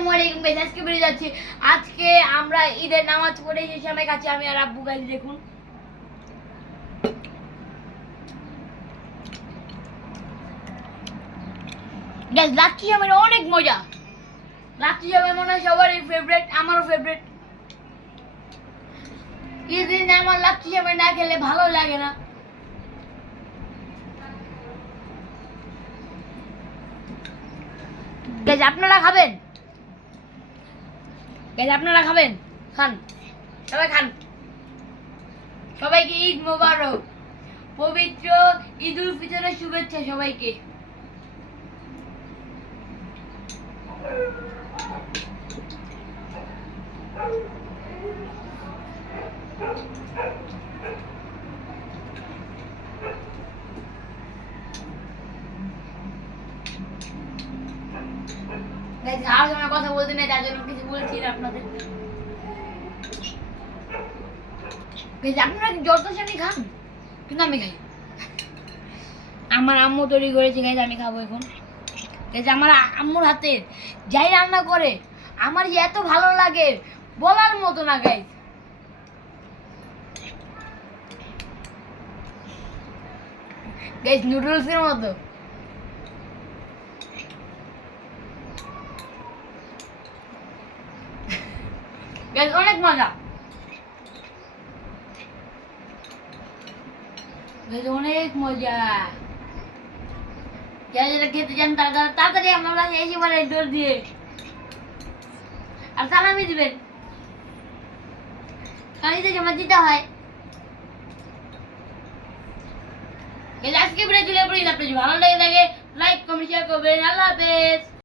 আসসালামু আলাইকুম গাইস, আজকে বেরিয়ে যাচ্ছি। আজকে আমরা ঈদের নামাজ পড়ে এসে আমার কাছে আমি আর আব্বু গাইস দেখুন গাইস, লাচ্ছি জামের অনেক মজা। লাচ্ছি জামের মনে হয় সবারই ফেভারিট, আমারও ফেভারিট। ঈদের দিনে আমার লাচ্ছি জামে না খেলে ভালো লাগে না। গাইস আপনারা খাবেন? গাইস আপনারা খাবেন? খান, সবাই খান। সবাইকে ঈদ মোবারক, পবিত্র ঈদ উল ফিতরের শুভেচ্ছা সবাইকে। গাইস আর কোনো কথা বলতে নেই, তার জন্য কিছু বলছি না আপনাদের। গাইস আপনারা কি জর্দাশানি খান? কিন্তু আমি খাই। আমার আম্মু তৈরি করেছে গাইস, আমি খাবো এখন। গাইস আমার আম্মুর হাতে যাই রান্না করে আমার যে এত ভালো লাগে বলার মতো না গাইস। গাইস নুডলসের মতো। গাইস অনেক মজা। গাইস অনেক মজা। যারা যারা খেতে চান তারা তাড়াতাড়ি আমরা এসে পড়ে দৌড় দিয়ে, আর সালামি দিবেন। কালিতে জমা দিতে হয়। আজকে ভিডিও চলে পড়ি, আপনার ভালো লাগে লাইক কমেন্ট শেয়ার করবেন। আল্লাহ হাফেজ।